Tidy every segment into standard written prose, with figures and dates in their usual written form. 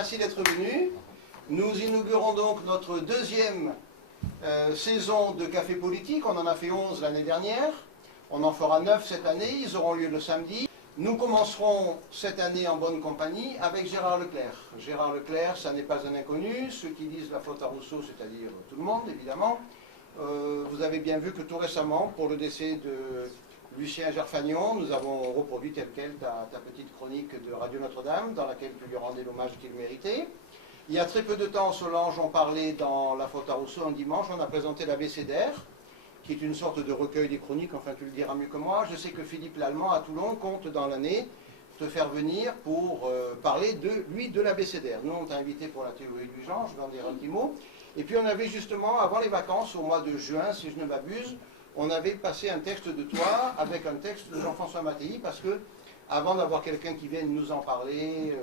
merci d'être venus. Nous inaugurons donc notre deuxième saison de Café Politique. On en a fait 11 l'année dernière. On en fera 9 cette année. Ils auront lieu le samedi. Nous commencerons cette année en bonne compagnie avec Gérard Leclerc. Gérard Leclerc, ça n'est pas un inconnu. Ceux qui disent la faute à Rousseau, c'est-à-dire tout le monde, évidemment. Vous avez bien vu que tout récemment, pour le décès de Lucien Gerfagnon, nous avons reproduit tel quel ta petite chronique de Radio Notre-Dame, dans laquelle tu lui rendais l'hommage qu'il méritait. Il y a très peu de temps, Solange en parlait dans La faute à Rousseau un dimanche, on a présenté l'Abécédaire, qui est une sorte de recueil des chroniques, enfin tu le diras mieux que moi. Je sais que Philippe Lallemand, à Toulon, compte dans l'année te faire venir pour parler de l'Abécédaire. Nous, on t'a invité pour la théorie du genre, je vais en dire un petit mot. Et puis on avait justement, avant les vacances, au mois de juin, si je ne m'abuse, on avait passé un texte de toi avec un texte de Jean-François Mattei, parce que, avant d'avoir quelqu'un qui vienne nous en parler,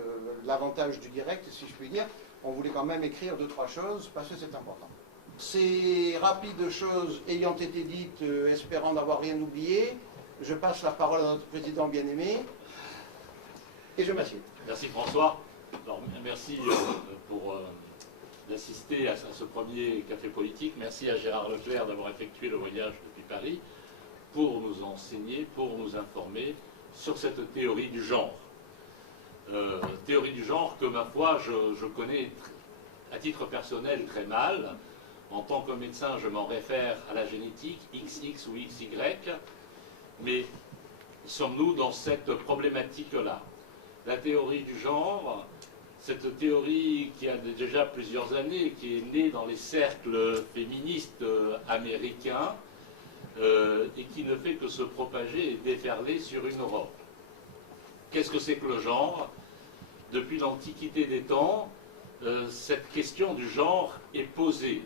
l'avantage du direct, si je puis dire, on voulait quand même écrire 2-3 choses, parce que c'est important. Ces rapides choses ayant été dites, espérant n'avoir rien oublié, je passe la parole à notre président bien-aimé, et je m'assieds. Merci François. Alors, merci pour d'assister à ce premier café politique. Merci à Gérard Leclerc d'avoir effectué le voyage depuis Paris pour nous enseigner, pour nous informer sur cette théorie du genre. Théorie du genre que, ma foi, je connais à titre personnel très mal. En tant que médecin, je m'en réfère à la génétique, XX ou XY, mais sommes-nous dans cette problématique-là? La théorie du genre, cette théorie qui a déjà plusieurs années, qui est née dans les cercles féministes américains et qui ne fait que se propager et déferler sur une Europe. Qu'est-ce que c'est que le genre? Depuis l'Antiquité des temps, cette question du genre est posée.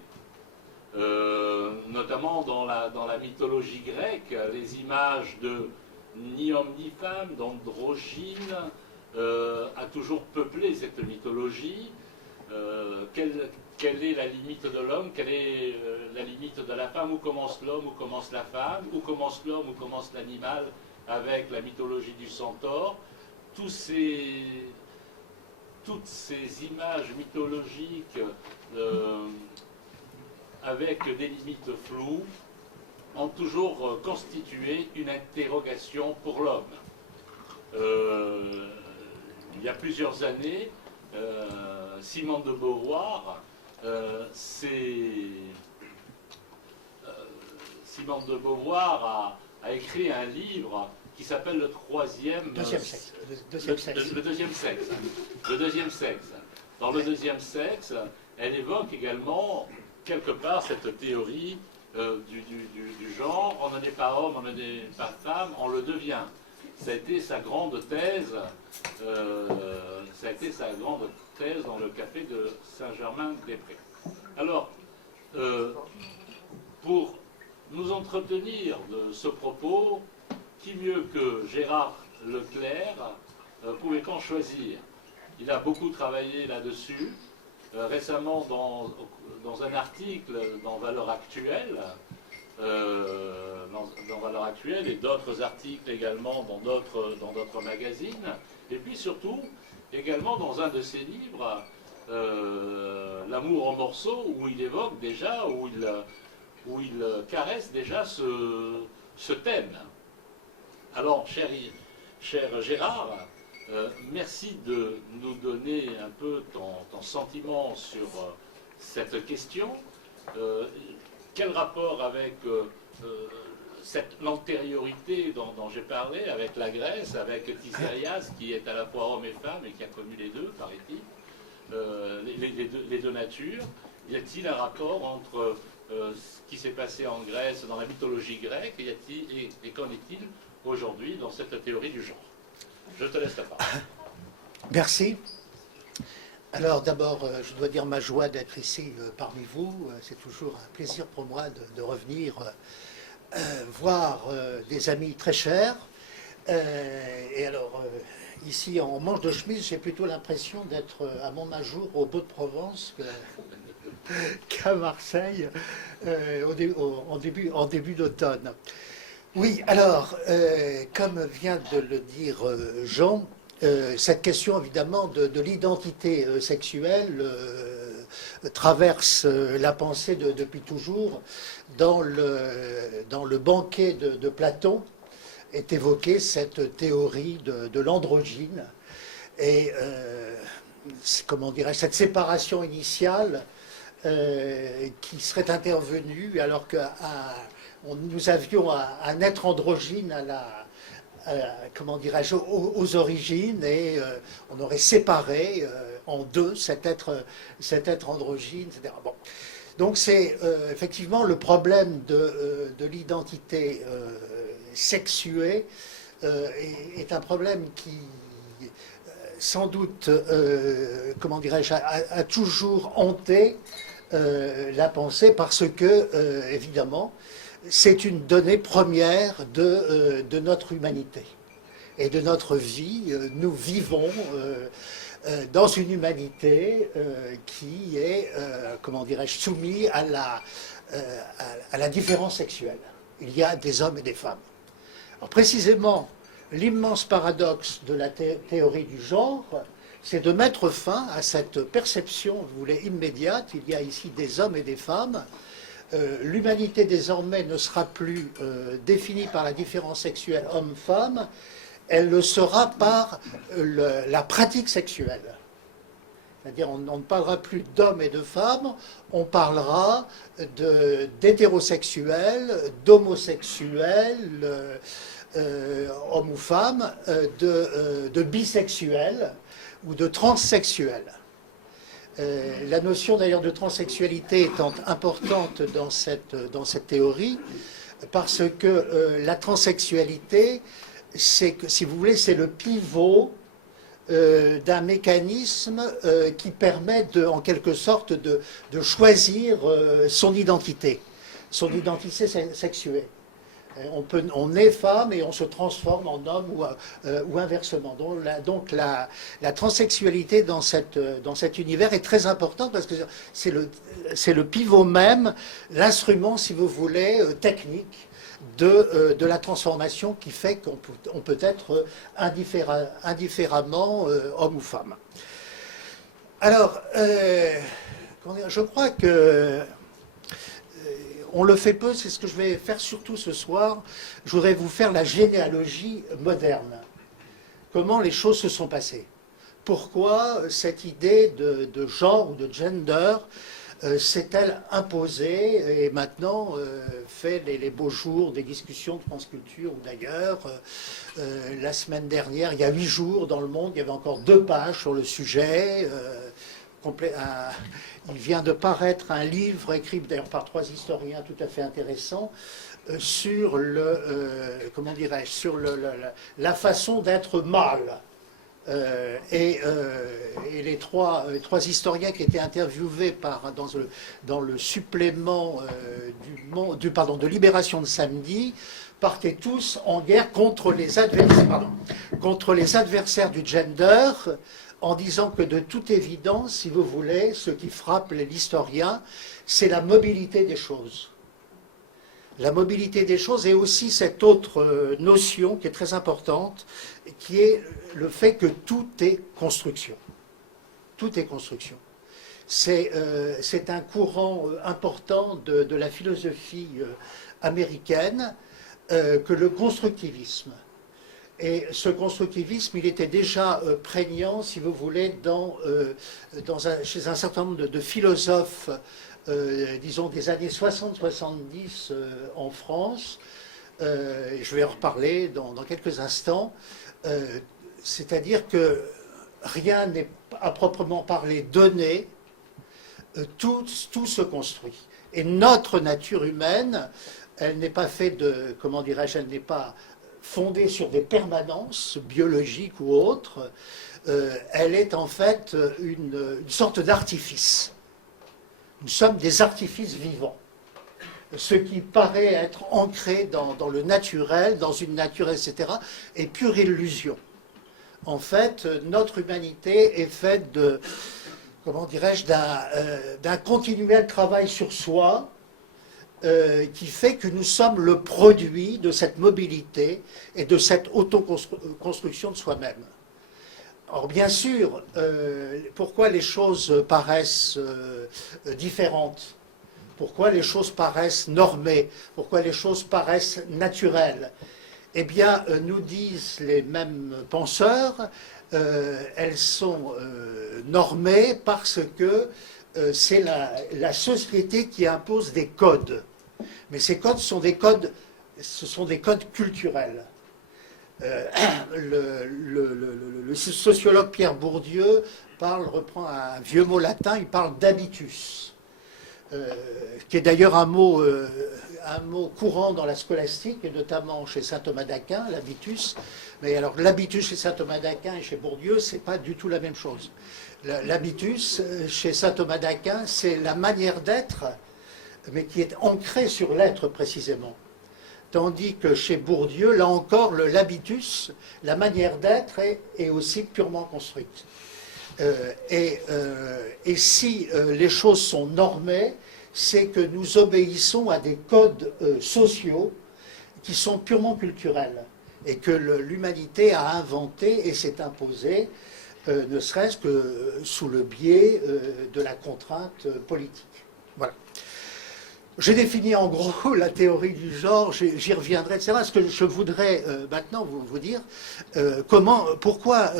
Notamment dans la mythologie grecque, les images de ni homme ni femme, d'androgyne, a toujours peuplé cette mythologie. Quelle est la limite de l'homme? Quelle est la limite de la femme? Où commence l'homme? Où commence la femme? Où commence l'homme? Où commence l'animal? Avec la mythologie du centaure. Toutes ces images mythologiques avec des limites floues ont toujours constitué une interrogation pour l'homme. Il y a plusieurs années, Simone de Beauvoir a écrit un livre qui s'appelle Le deuxième sexe. Le deuxième sexe. Dans le deuxième sexe, elle évoque également quelque part cette théorie du genre. On n'en est pas homme, on n'en est pas femme, on le devient. Ça a été sa grande thèse. Dans le café de Saint-Germain-des-Prés. Alors, pour nous entretenir de ce propos, qui mieux que Gérard Leclerc pouvait-on choisir? Il a beaucoup travaillé là-dessus. Récemment, dans un article dans Valeurs Actuelles, et d'autres articles également dans d'autres magazines, et puis surtout également dans un de ses livres, L'amour en morceaux, où il évoque déjà, où il caresse déjà ce thème. Alors, cher Gérard, merci de nous donner un peu ton sentiment sur cette question. Quel rapport avec l'antériorité dont j'ai parlé, avec la Grèce, avec Thisérias, qui est à la fois homme et femme et qui a connu les deux, paraît-il, les deux natures? Y a-t-il un rapport entre ce qui s'est passé en Grèce, dans la mythologie grecque, et qu'en est-il aujourd'hui dans cette théorie du genre? Je te laisse la parole. Merci. Alors d'abord, je dois dire ma joie d'être ici parmi vous. C'est toujours un plaisir pour moi de revenir voir des amis très chers. Et alors, ici, en manche de chemise, j'ai plutôt l'impression d'être à Montmajour, au Beau-de-Provence, qu'à Marseille, en début d'automne. Oui, alors, comme vient de le dire Jean, cette question évidemment de l'identité sexuelle traverse la pensée depuis toujours. Dans le banquet de Platon est évoquée cette théorie de l'androgyne et comment dirais-je, cette séparation initiale qui serait intervenue alors que nous avions un être androgyne comment dirais-je, aux origines, et on aurait séparé en deux cet être androgyne, etc. Bon. Donc c'est effectivement le problème de l'identité sexuée est un problème qui sans doute, comment dirais-je, a toujours hanté la pensée parce que, évidemment, c'est une donnée première de notre humanité et de notre vie. Nous vivons dans une humanité qui est, comment dirais-je, soumise à la différence sexuelle. Il y a des hommes et des femmes. Alors précisément, l'immense paradoxe de la théorie du genre, c'est de mettre fin à cette perception, vous voulez, immédiate. Il y a ici des hommes et des femmes. L'humanité désormais ne sera plus définie par la différence sexuelle homme-femme, elle le sera par la pratique sexuelle. C'est-à-dire on ne parlera plus d'hommes et de femmes, on parlera d'hétérosexuels, d'homosexuels, hommes ou femmes, de bisexuels ou de transsexuels. La notion d'ailleurs de transsexualité étant importante dans cette théorie, parce que la transsexualité, c'est, si vous voulez, c'est le pivot d'un mécanisme qui permet en quelque sorte de choisir son identité sexuée. On est femme et on se transforme en homme ou inversement. Donc la transsexualité dans cet univers est très importante parce que c'est le pivot même, l'instrument, si vous voulez, technique de la transformation qui fait qu'on peut être indifféremment homme ou femme. Alors, je crois que on le fait peu, c'est ce que je vais faire surtout ce soir. Je voudrais vous faire la généalogie moderne. Comment les choses se sont passées. Pourquoi cette idée de genre ou de gender s'est-elle imposée et maintenant fait les beaux jours des discussions de France Culture ou d'ailleurs. La semaine dernière, il y a 8 jours dans le monde, il y avait encore 2 pages sur le sujet. Il vient de paraître un livre écrit d'ailleurs par 3 historiens tout à fait intéressants sur comment dirais-je, sur la façon d'être mâle. Et les trois historiens qui étaient interviewés dans le supplément de Libération de samedi partaient tous en guerre contre les adversaires du gender, en disant que de toute évidence, si vous voulez, ce qui frappe l'historien, c'est la mobilité des choses. La mobilité des choses et aussi cette autre notion qui est très importante, qui est le fait que tout est construction. Tout est construction. C'est un courant important de la philosophie américaine que le constructivisme. Et ce constructivisme, il était déjà prégnant, si vous voulais, chez un certain nombre de philosophes, disons, des années 60-70 en France. Je vais en reparler dans quelques instants. C'est-à-dire que rien n'est à proprement parler donné, tout se construit. Et notre nature humaine, elle n'est pas faite de, comment dirais-je, elle n'est pas fondée sur des permanences biologiques ou autres, elle est en fait une sorte d'artifice. Nous sommes des artifices vivants. Ce qui paraît être ancré dans le naturel, dans une nature, etc., est pure illusion. En fait, notre humanité est faite comment dirais-je, d'un continuel travail sur soi, qui fait que nous sommes le produit de cette mobilité et de cette autoconstruction de soi-même. Or, bien sûr, pourquoi les choses paraissent différentes? Pourquoi les choses paraissent normées? Pourquoi les choses paraissent naturelles? Eh bien, nous disent les mêmes penseurs, elles sont normées parce que c'est la société qui impose des codes. Mais ces codes sont des codes, ce sont des codes culturels. Le sociologue Pierre Bourdieu reprend un vieux mot latin, il parle d'habitus, qui est d'ailleurs un mot courant dans la scolastique, et notamment chez saint Thomas d'Aquin, l'habitus. Mais alors l'habitus chez saint Thomas d'Aquin et chez Bourdieu, c'est pas du tout la même chose. L'habitus chez saint Thomas d'Aquin, c'est la manière d'être, mais qui est ancrée sur l'être précisément. Tandis que chez Bourdieu, là encore, l'habitus, la manière d'être est aussi purement construite. Et si les choses sont normées, c'est que nous obéissons à des codes sociaux qui sont purement culturels et que l'humanité a inventé et s'est imposé, ne serait-ce que sous le biais de la contrainte politique. Voilà. J'ai défini en gros la théorie du genre, j'y reviendrai, etc. Ce que je voudrais maintenant vous dire, pourquoi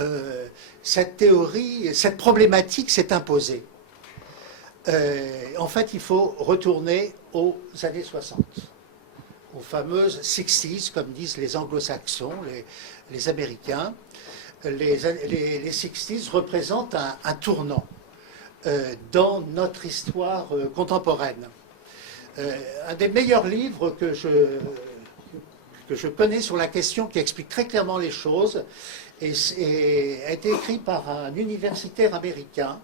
cette théorie, cette problématique s'est imposée. En fait, il faut retourner aux années 60, aux fameuses 60s, comme disent les anglo-saxons, les Américains. Les 60s représentent un tournant dans notre histoire contemporaine. Un des meilleurs livres que je connais sur la question, qui explique très clairement les choses, a été écrit par un universitaire américain,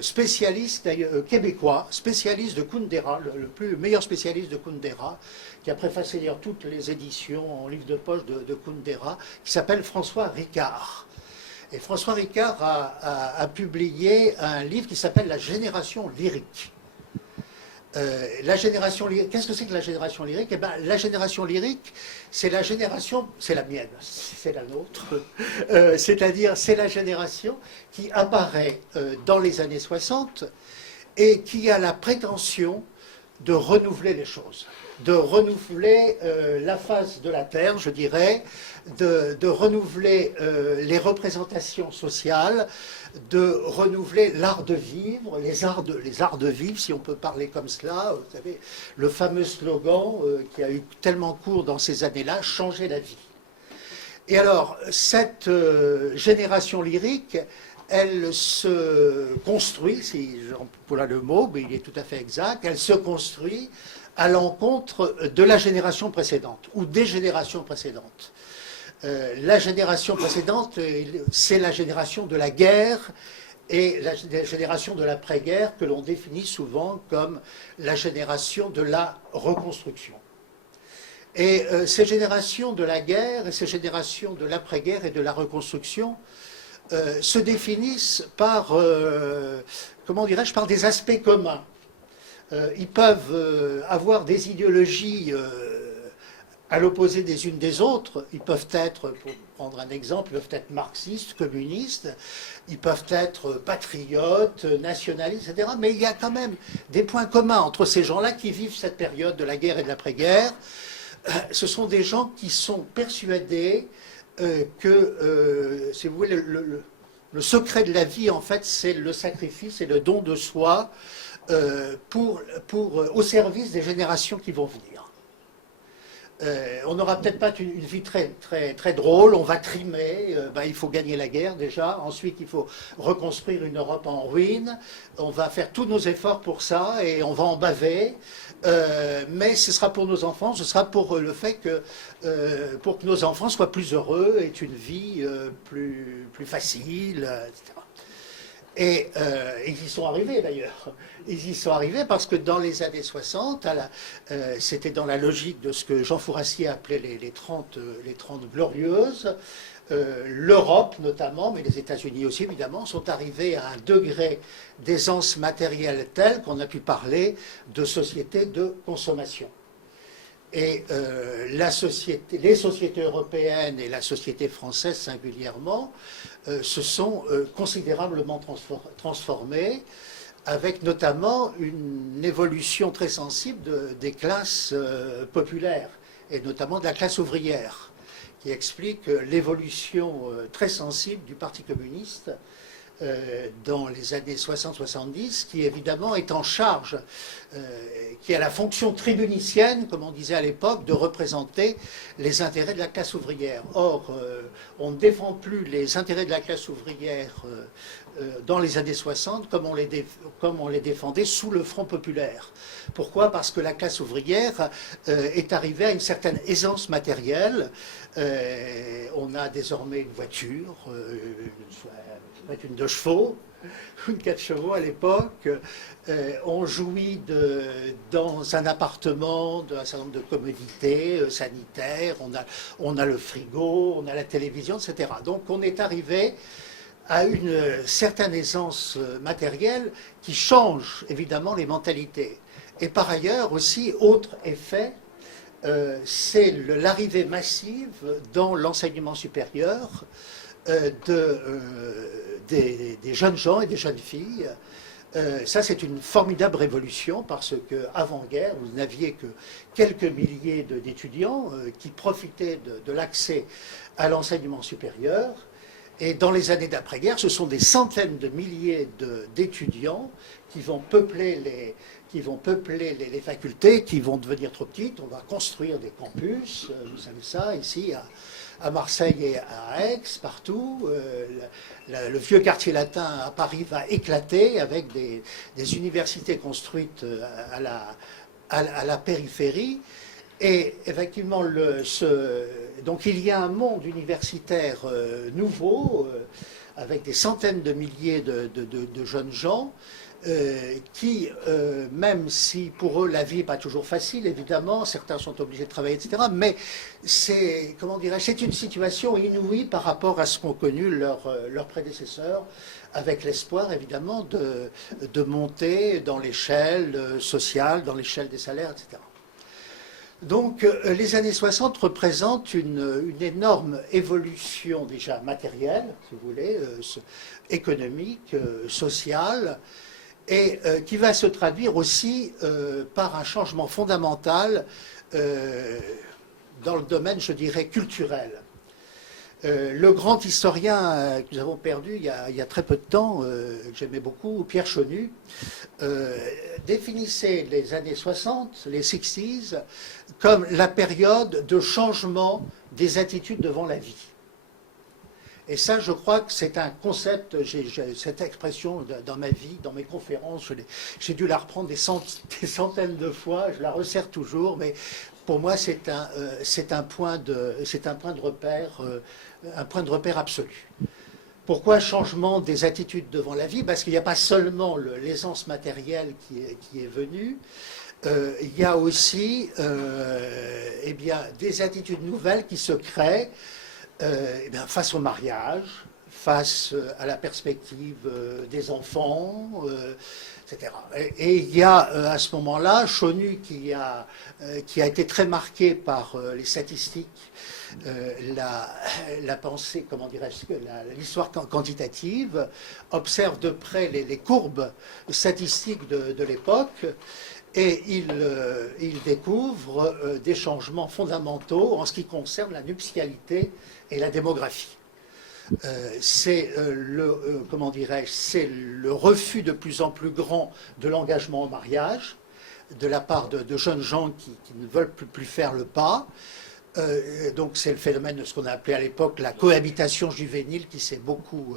spécialiste québécois, spécialiste de Kundera, le meilleur spécialiste de Kundera, qui a préfacé d'ailleurs toutes les éditions en livre de poche de Kundera, qui s'appelle François Ricard. Et François Ricard a publié un livre qui s'appelle La génération lyrique. La génération lyrique, qu'est-ce que c'est que la génération lyrique? Eh bien, la génération lyrique, c'est la génération, c'est la mienne, c'est la nôtre, c'est-à-dire c'est la génération qui apparaît dans les années 60 et qui a la prétention de renouveler les choses, de renouveler la face de la Terre, je dirais, de renouveler les représentations sociales, de renouveler l'art de vivre, les arts de vivre, si on peut parler comme cela. Vous savez, le fameux slogan qui a eu tellement cours dans ces années-là, « Changer la vie ». Et alors, cette génération lyrique, elle se construit, si j'emploie le mot, mais il est tout à fait exact, elle se construit à l'encontre de la génération précédente, ou des générations précédentes. La génération précédente, c'est la génération de la guerre et la génération de l'après-guerre que l'on définit souvent comme la génération de la reconstruction. Et ces générations de la guerre et ces générations de l'après-guerre et de la reconstruction se définissent par, comment dirais-je, par des aspects communs. Ils peuvent avoir des idéologies à l'opposé des unes des autres. Ils peuvent être, pour prendre un exemple, ils peuvent être marxistes, communistes, ils peuvent être patriotes, nationalistes, etc. Mais il y a quand même des points communs entre ces gens-là qui vivent cette période de la guerre et de l'après-guerre. Ce sont des gens qui sont persuadés que, si vous voulez, le secret de la vie, en fait, c'est le sacrifice et le don de soi au service des générations qui vont venir. On n'aura peut-être pas une vie très drôle, on va trimer, il faut gagner la guerre déjà, ensuite il faut reconstruire une Europe en ruine, on va faire tous nos efforts pour ça et on va en baver, mais ce sera pour nos enfants, ce sera pour le fait que, pour que nos enfants soient plus heureux, aient une vie plus facile, etc. Et ils y sont arrivés d'ailleurs. Ils y sont arrivés parce que dans les années 60, c'était dans la logique de ce que Jean Fourassier appelait les 30 glorieuses, l'Europe notamment, mais les États-Unis aussi évidemment, sont arrivés à un degré d'aisance matérielle tel qu'on a pu parler de société de consommation. Et les sociétés européennes et la société française singulièrement se sont considérablement transformées, avec notamment une évolution très sensible des classes populaires, et notamment de la classe ouvrière, qui explique l'évolution très sensible du Parti communiste dans les années 60-70, qui évidemment est en charge, qui a la fonction tribunicienne, comme on disait à l'époque, de représenter les intérêts de la classe ouvrière. Or, on ne défend plus les intérêts de la classe ouvrière dans les années 60 comme on les défendait sous le Front populaire. Pourquoi? Parce que la classe ouvrière est arrivée à une certaine aisance matérielle. On a désormais une voiture, une 2 chevaux, une 4 chevaux à l'époque. On jouit dans un appartement d'un certain nombre de commodités sanitaires. On a le frigo, on a la télévision, etc. Donc on est arrivé à une certaine aisance matérielle qui change évidemment les mentalités. Et par ailleurs aussi, autre effet, c'est l'arrivée massive dans l'enseignement supérieur des jeunes gens et des jeunes filles. Ça, c'est une formidable révolution parce qu'avant-guerre, vous n'aviez que quelques milliers d'étudiants qui profitaient de l'accès à l'enseignement supérieur. Et dans les années d'après-guerre, ce sont des centaines de milliers d'étudiants qui vont peupler les facultés, qui vont devenir trop petites. On va construire des campus, vous savez ça, ici à Marseille et à Aix, partout. Le vieux quartier latin à Paris va éclater avec des universités construites à la périphérie. Et effectivement, donc il y a un monde universitaire nouveau, avec des centaines de milliers de jeunes gens, qui, même si pour eux la vie n'est pas toujours facile, évidemment, certains sont obligés de travailler, etc., mais c'est, comment dirais-je, c'est une situation inouïe par rapport à ce qu'ont connu leurs prédécesseurs, avec l'espoir, évidemment, de monter dans l'échelle sociale, dans l'échelle des salaires, etc. Donc les années 60 représentent une énorme évolution déjà matérielle, si vous voulez, économique, sociale, et qui va se traduire aussi par un changement fondamental dans le domaine, je dirais, culturel. Le grand historien que nous avons perdu il y a très peu de temps, que j'aimais beaucoup, Pierre Chonu, définissait les années 60, les 60s, comme la période de changement des attitudes devant la vie. Et ça, je crois que c'est un concept, j'ai cette expression dans ma vie, dans mes conférences, j'ai dû la reprendre des centaines de fois, je la resserre toujours, mais pour moi, c'est un point de repère, un point de repère absolu. Pourquoi changement des attitudes devant la vie? Parce qu'il n'y a pas seulement l'aisance matérielle qui est venue, il y a aussi eh bien, des attitudes nouvelles qui se créent eh bien, face au mariage, face à la perspective des enfants, etc. Et il y a à ce moment-là, Chonu qui a été très marqué par les statistiques, la pensée, comment dirais-je, l'histoire quantitative, observe de près les courbes statistiques de l'époque, et il découvre des changements fondamentaux en ce qui concerne la nuptialité et la démographie. C'est comment dirais-je, c'est le refus de plus en plus grand de l'engagement au mariage de la part de jeunes gens qui ne veulent plus faire le pas. Donc c'est le phénomène de ce qu'on a appelé à l'époque la cohabitation juvénile qui s'est beaucoup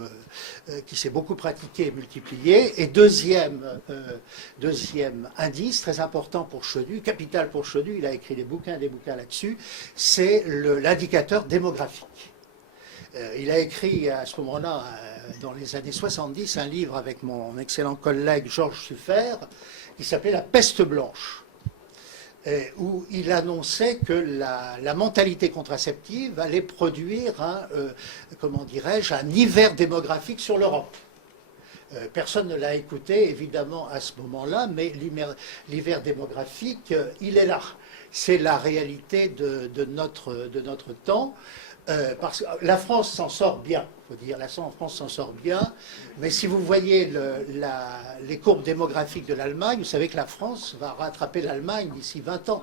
pratiquée et multipliée. Et deuxième indice très important pour Chonu, capital pour Chonu, il a écrit des bouquins là-dessus, c'est l'indicateur démographique. Il a écrit à ce moment-là, dans les années 70, un livre avec mon excellent collègue Georges Suffert qui s'appelait La peste blanche, où il annonçait que la mentalité contraceptive allait produire comment dirais-je, un hiver démographique sur l'Europe. Personne ne l'a écouté, évidemment, à ce moment-là, mais l'hiver démographique, il est là. c'est la réalité de notre temps. Parce que la France s'en sort bien, il faut dire, la France s'en sort bien, mais si vous voyez les courbes démographiques de l'Allemagne, vous savez que la France va rattraper l'Allemagne d'ici 20 ans.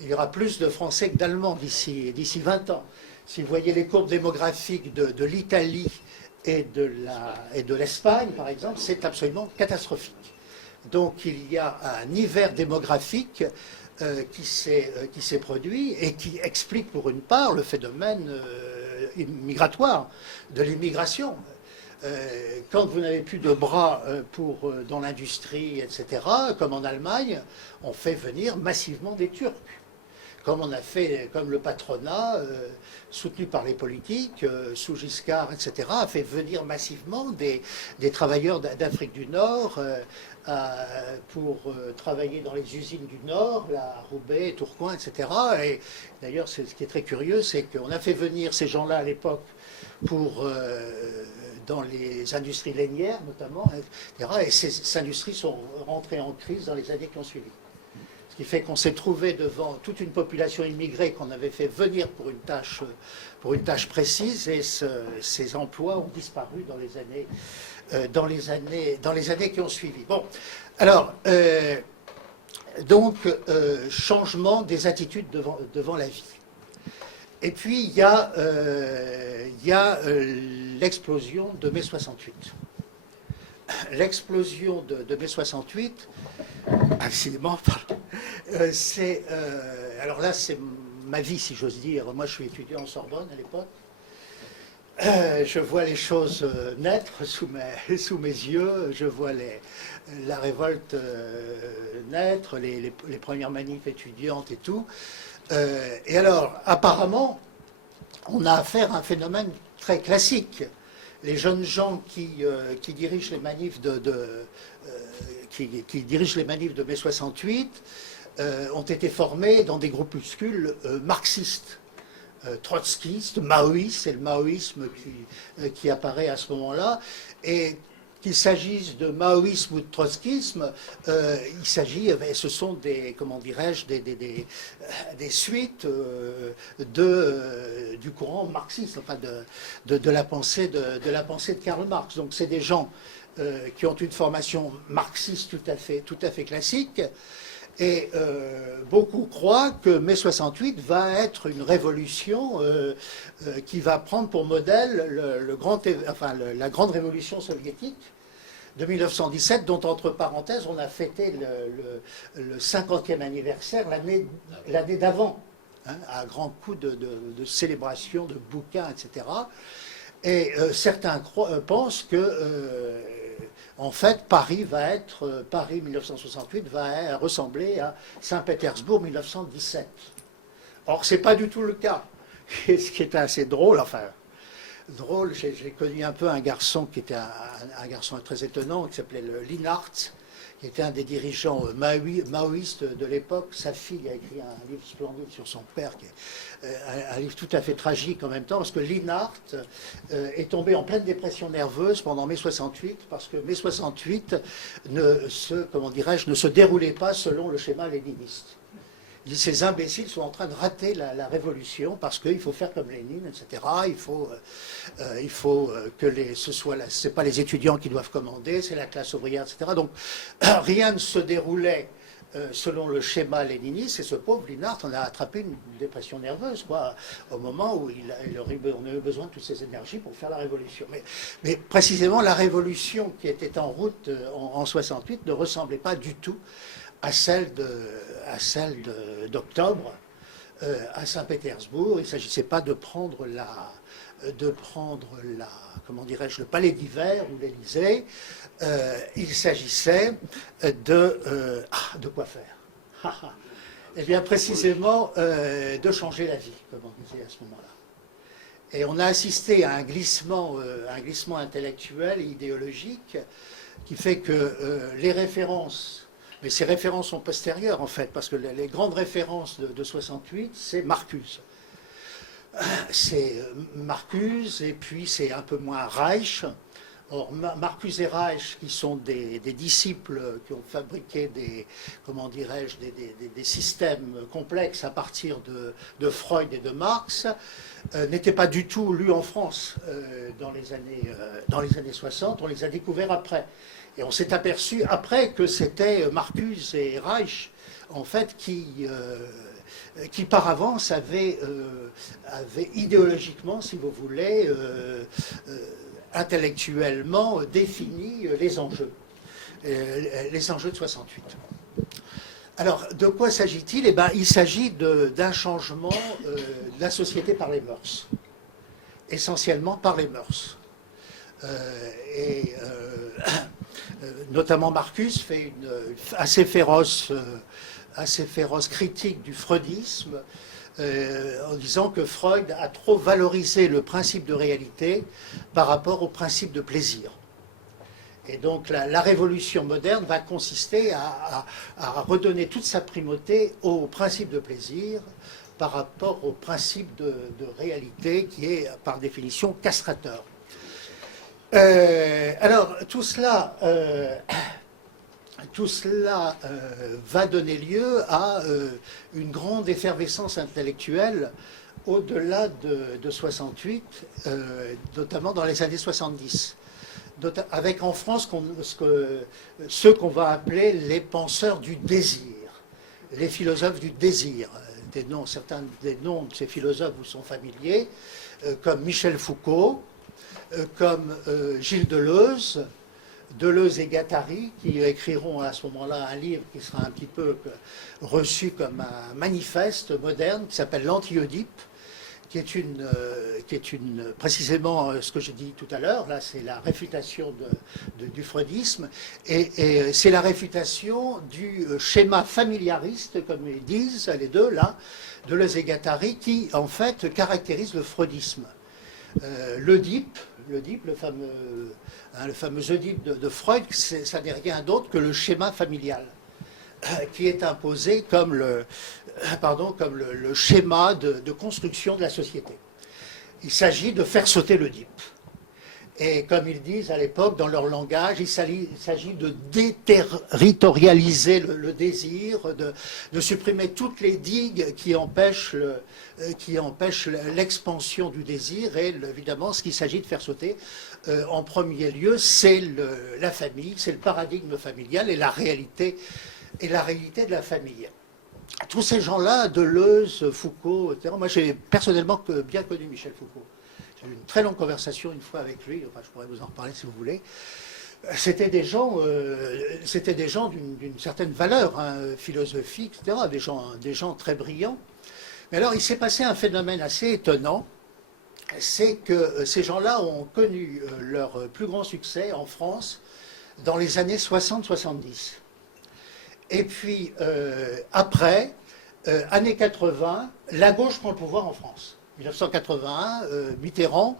Il y aura plus de Français que d'Allemands d'ici 20 ans. Si vous voyez les courbes démographiques de l'Italie et de l'Espagne, par exemple, c'est absolument catastrophique. Donc il y a un hiver démographique qui s'est produit et qui explique pour une part le phénomène migratoire de l'immigration. Quand vous n'avez plus de bras dans l'industrie, etc., comme en Allemagne, on fait venir massivement des Turcs. Comme le patronat, soutenu par les politiques, sous Giscard, etc., a fait venir massivement des travailleurs d'Afrique du Nord pour travailler dans les usines du Nord, à Roubaix, Tourcoing, etc. Et d'ailleurs, ce qui est très curieux, c'est qu'on a fait venir ces gens-là à l'époque dans les industries lainières, notamment, etc. Et ces industries sont rentrées en crise dans les années qui ont suivi. Ce qui fait qu'on s'est trouvé devant toute une population immigrée qu'on avait fait venir pour une tâche précise, et ces emplois ont disparu dans les années qui ont suivi. Bon, alors, changement des attitudes devant la vie. Et puis, il y a l'explosion de mai 68. L'explosion de mai 68, décidément, alors là, c'est ma vie, si j'ose dire. Moi, je suis étudiant en Sorbonne à l'époque. Je vois les choses naître sous mes yeux. Je vois la révolte naître, les premières manifs étudiantes et tout. Et alors, apparemment, on a affaire à un phénomène très classique. Les jeunes gens qui dirigent les manifs qui dirigent les manifs de mai 68 ont été formés dans des groupuscules marxistes, trotskistes, maoïstes, c'est le maoïsme qui apparaît à ce moment-là. Et qu'il s'agisse de maoïsme ou de trotskisme, ce sont des, comment dirais-je, des suites du courant marxiste, enfin de la pensée de Karl Marx. Donc c'est des gens qui ont une formation marxiste tout à fait classique. Et beaucoup croient que mai 68 va être une révolution qui va prendre pour modèle la grande révolution soviétique de 1917, dont, entre parenthèses, on a fêté le 50e anniversaire l'année d'avant, hein, à grands coups de célébrations, de bouquins, etc. Et certains pensent que en fait, Paris 1968 va ressembler à Saint-Pétersbourg 1917. Or, ce n'est pas du tout le cas. Et ce qui est assez drôle, j'ai connu un peu un garçon qui était un garçon très étonnant, qui s'appelait Linhart, qui était un des dirigeants maoïstes de l'époque. Sa fille a écrit un livre splendide sur son père, qui est un livre tout à fait tragique en même temps, parce que Linhart est tombé en pleine dépression nerveuse pendant mai 68, parce que mai 68 ne se déroulait pas selon le schéma léniniste. Il dit, ces imbéciles sont en train de rater la révolution parce qu'il faut faire comme Lénine, etc. Il faut que c'est pas les étudiants qui doivent commander, c'est la classe ouvrière, etc. Donc rien ne se déroulait selon le schéma léniniste, et ce pauvre Linhart en a attrapé une dépression nerveuse, quoi, au moment où on avait besoin de toutes ces énergies pour faire la révolution. Mais précisément, la révolution qui était en route en 68 ne ressemblait pas du tout à celle d'octobre à Saint-Pétersbourg. Il ne s'agissait pas de prendre comment dirais-je, le palais d'hiver ou l'Élysée. Il s'agissait de quoi faire. Eh bien, précisément, de changer la vie, comme on disait à ce moment-là. Et on a assisté à un glissement intellectuel et idéologique qui fait que les références, mais ces références sont postérieures en fait, parce que les grandes références de 68, c'est Marcuse. C'est Marcuse, et puis c'est un peu moins Reich, Or, Marcuse et Reich, qui sont des disciples qui ont fabriqué des systèmes complexes à partir de Freud et de Marx, n'étaient pas du tout lus en France dans les années 60. On les a découverts après. Et on s'est aperçu après que c'était Marcuse et Reich, en fait, qui par avance avaient idéologiquement, si vous voulez, intellectuellement défini les enjeux de 68. Alors, de quoi s'agit-il? Eh bien, il s'agit d'un changement de la société par les mœurs, essentiellement par les mœurs. Notamment Marcuse fait une assez féroce critique du freudisme, en disant que Freud a trop valorisé le principe de réalité par rapport au principe de plaisir. Et donc la révolution moderne va consister à redonner toute sa primauté au principe de plaisir par rapport au principe de réalité qui est par définition castrateur. Alors tout cela va donner lieu à une grande effervescence intellectuelle au-delà de 68, notamment dans les années 70, avec en France ceux qu'on va appeler les penseurs du désir, les philosophes du désir. Certains des noms de ces philosophes vous sont familiers, comme Michel Foucault, comme Gilles Deleuze et Guattari, qui écriront à ce moment-là un livre qui sera un petit peu reçu comme un manifeste moderne, qui s'appelle l'Anti-Oedipe, qui est précisément ce que j'ai dit tout à l'heure, là c'est la réfutation du freudisme, et c'est la réfutation du schéma familiariste, comme ils disent les deux là, Deleuze et Guattari, qui en fait caractérise le freudisme. L'Oedipe, le fameux Oedipe de Freud, ça n'est rien d'autre que le schéma familial, qui est imposé comme le schéma de construction de la société. Il s'agit de faire sauter l'Oedipe. Et comme ils disent à l'époque, dans leur langage, il s'agit de déterritorialiser le désir, de supprimer toutes les digues qui empêchent l'expansion du désir. Et évidemment, ce qu'il s'agit de faire sauter, en premier lieu, c'est la famille, c'est le paradigme familial et la réalité de la famille. Tous ces gens-là, Deleuze, Foucault, etc., moi j'ai personnellement bien connu Michel Foucault. J'ai eu une très longue conversation une fois avec lui, enfin je pourrais vous en reparler si vous voulez. C'était des gens d'une certaine valeur philosophique, etc., des gens très brillants. Mais alors il s'est passé un phénomène assez étonnant, c'est que ces gens-là ont connu leur plus grand succès en France dans les années 60-70. Et puis après, années 80, la gauche prend le pouvoir en France. 1981, Mitterrand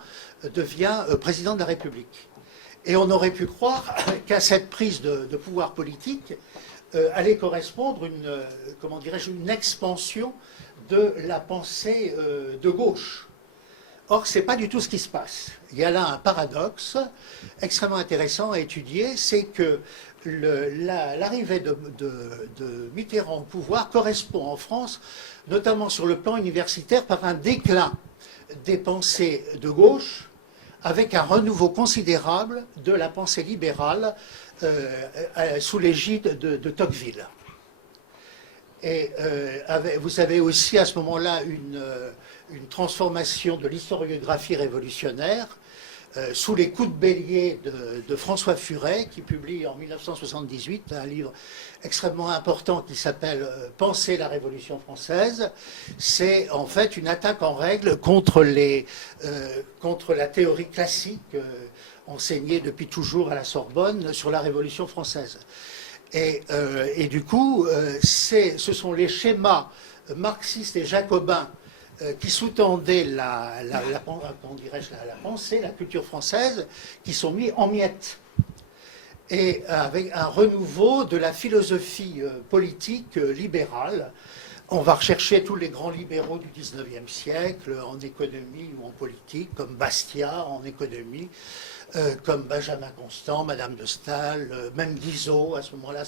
devient président de la République. Et on aurait pu croire qu'à cette prise de pouvoir politique allait correspondre une expansion de la pensée de gauche. Or, ce n'est pas du tout ce qui se passe. Il y a là un paradoxe extrêmement intéressant à étudier, c'est que l'arrivée de Mitterrand au pouvoir correspond en France, notamment sur le plan universitaire, par un déclin des pensées de gauche, avec un renouveau considérable de la pensée libérale sous l'égide de Tocqueville. Et vous avez aussi à ce moment-là une transformation de l'historiographie révolutionnaire sous les coups de bélier de François Furet, qui publie en 1978 un livre extrêmement important qui s'appelle « Penser la Révolution française ». C'est en fait une attaque en règle contre la théorie classique enseignée depuis toujours à la Sorbonne sur la Révolution française. Et du coup, ce sont les schémas marxistes et jacobins qui sous-tendaient la pensée, la culture française, qui sont mis en miettes. Et avec un renouveau de la philosophie politique libérale, On va rechercher tous les grands libéraux du 19e siècle, en économie ou en politique, comme Bastiat en économie, comme Benjamin Constant, Madame de Staël, même Guizot. À ce moment-là,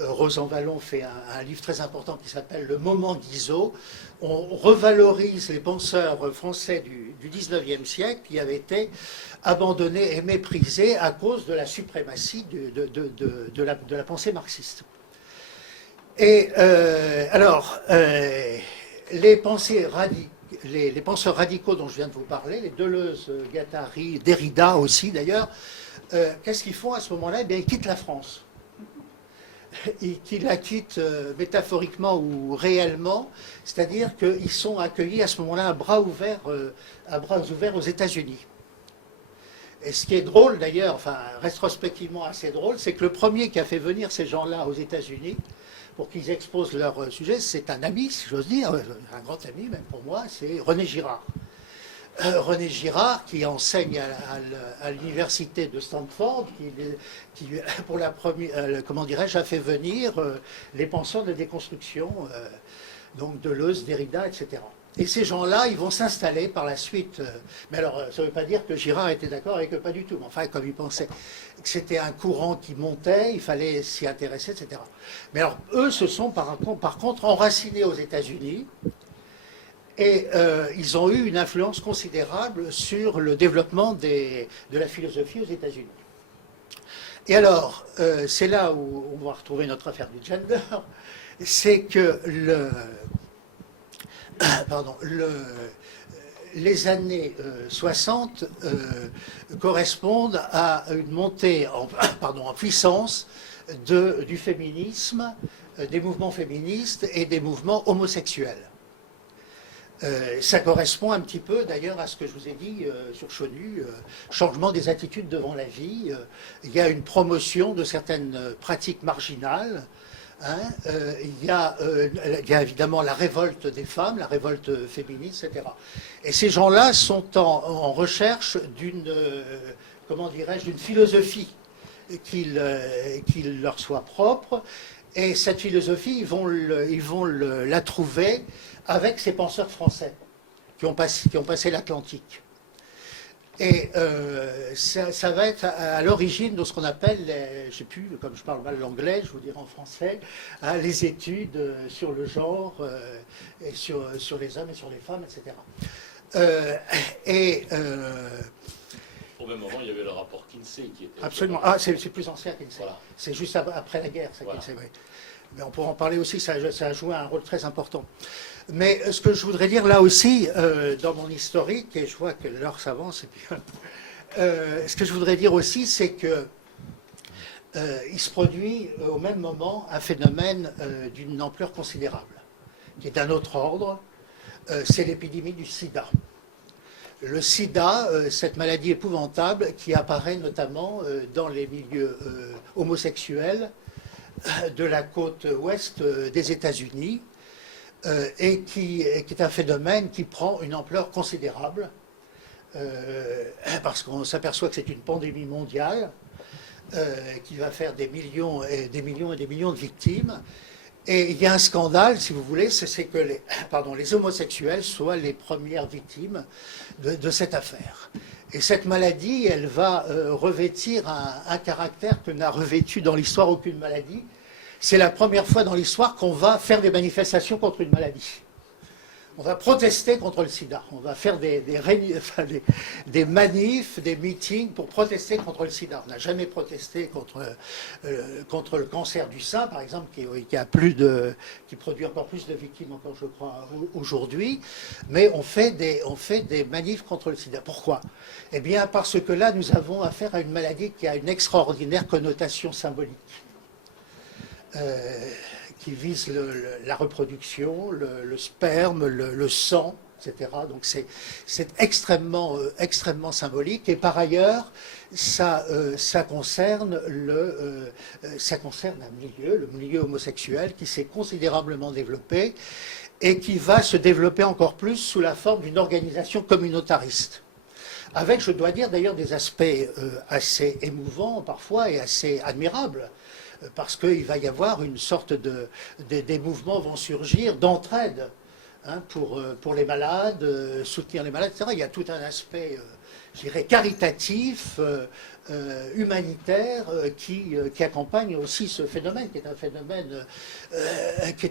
Rosan Vallon fait un livre très important qui s'appelle Le moment Guizot. On revalorise les penseurs français du 19e siècle qui avaient été abandonnés et méprisés à cause de la suprématie de la pensée marxiste. Et les penseurs radicaux dont je viens de vous parler, les Deleuze, Guattari, Derrida aussi d'ailleurs, qu'est-ce qu'ils font à ce moment-là? Eh bien, ils quittent la France. Ils la quittent métaphoriquement ou réellement, c'est-à-dire qu'ils sont accueillis à ce moment-là à bras ouverts aux États-Unis. Et ce qui est drôle d'ailleurs, enfin rétrospectivement assez drôle, c'est que le premier qui a fait venir ces gens-là aux États-Unis pour qu'ils exposent leur sujet, c'est un ami, si j'ose dire, un grand ami même pour moi, c'est René Girard. René Girard qui enseigne à l'université de Stanford, qui pour la première, comment dirais-je, a fait venir les penseurs de déconstruction, donc Deleuze, Derrida, etc. Et ces gens-là, ils vont s'installer par la suite. Mais alors, ça ne veut pas dire que Girard était d'accord avec eux, pas du tout. Mais enfin, comme il pensait que c'était un courant qui montait, il fallait s'y intéresser, etc. Mais alors, eux se sont par contre enracinés aux États-Unis et ils ont eu une influence considérable sur le développement de la philosophie aux États-Unis. Et alors, c'est là où on va retrouver notre affaire du gender, c'est que les années 60 correspondent à une montée en puissance du féminisme, des mouvements féministes et des mouvements homosexuels. Ça correspond un petit peu d'ailleurs à ce que je vous ai dit sur Chonu, changement des attitudes devant la vie. Il y a une promotion de certaines pratiques marginales. Il y a évidemment la révolte des femmes, la révolte féministe, etc. Et ces gens-là sont en recherche d'une philosophie qui leur soit propre. Et cette philosophie, ils vont la trouver avec ces penseurs français qui ont passé l'Atlantique. Et ça va être à l'origine de ce qu'on appelle, je ne sais plus, comme je parle mal l'anglais, je vous dirai en français, les études sur le genre, et sur les hommes et sur les femmes, etc. Au même moment, il y avait le rapport Kinsey qui était... Absolument. C'est plus ancien Kinsey. Voilà. C'est juste après la guerre, ça, voilà. Kinsey, oui. Mais on pourra en parler aussi, ça a joué un rôle très important. Mais ce que je voudrais dire là aussi, dans mon historique, et je vois que l'heure s'avance, ce que je voudrais dire aussi, c'est que il se produit au même moment un phénomène d'une ampleur considérable, qui est d'un autre ordre, c'est l'épidémie du sida. Le sida, cette maladie épouvantable qui apparaît notamment dans les milieux homosexuels de la côte ouest des États-Unis, et qui est un phénomène qui prend une ampleur considérable, parce qu'on s'aperçoit que c'est une pandémie mondiale qui va faire des millions et des millions et des millions de victimes. Et il y a un scandale, si vous voulez, c'est que les homosexuels soient les premières victimes de cette affaire. Et cette maladie, elle va revêtir un caractère que n'a revêtu dans l'histoire aucune maladie. C'est la première fois dans l'histoire qu'on va faire des manifestations contre une maladie. On va protester contre le sida. On va faire des manifs, des meetings pour protester contre le sida. On n'a jamais protesté contre le cancer du sein, par exemple, qui produit encore plus de victimes, encore je crois, aujourd'hui. Mais on fait des manifs contre le sida. Pourquoi? Eh bien, parce que là, nous avons affaire à une maladie qui a une extraordinaire connotation symbolique. Qui vise la reproduction, le sperme, le sang, etc. Donc c'est extrêmement symbolique. Et par ailleurs, ça concerne le milieu homosexuel qui s'est considérablement développé et qui va se développer encore plus sous la forme d'une organisation communautariste. Avec, je dois dire d'ailleurs, des aspects assez émouvants parfois et assez admirables. parce qu'il va y avoir une sorte des mouvements vont surgir d'entraide, hein, pour les malades, soutenir les malades, etc. Il y a tout un aspect, je dirais, caritatif, humanitaire, qui accompagne aussi ce phénomène, qui est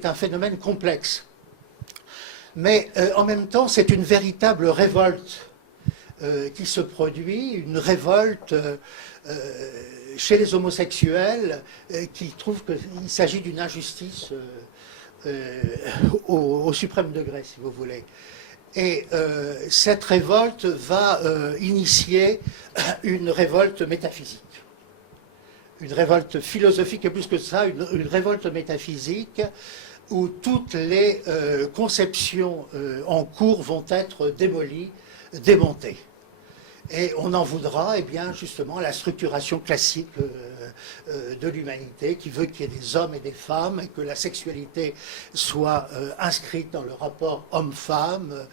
un phénomène complexe. Mais en même temps, c'est une véritable révolte qui se produit, une révolte chez les homosexuels qui trouvent qu'il s'agit d'une injustice au suprême degré, si vous voulez. Et cette révolte va initier une révolte métaphysique, une révolte philosophique, et plus que ça, une révolte métaphysique où toutes les conceptions en cours vont être démolies, démontées. Et on en voudra, eh bien, justement, à la structuration classique de l'humanité, qui veut qu'il y ait des hommes et des femmes, et que la sexualité soit inscrite dans le rapport homme-femme,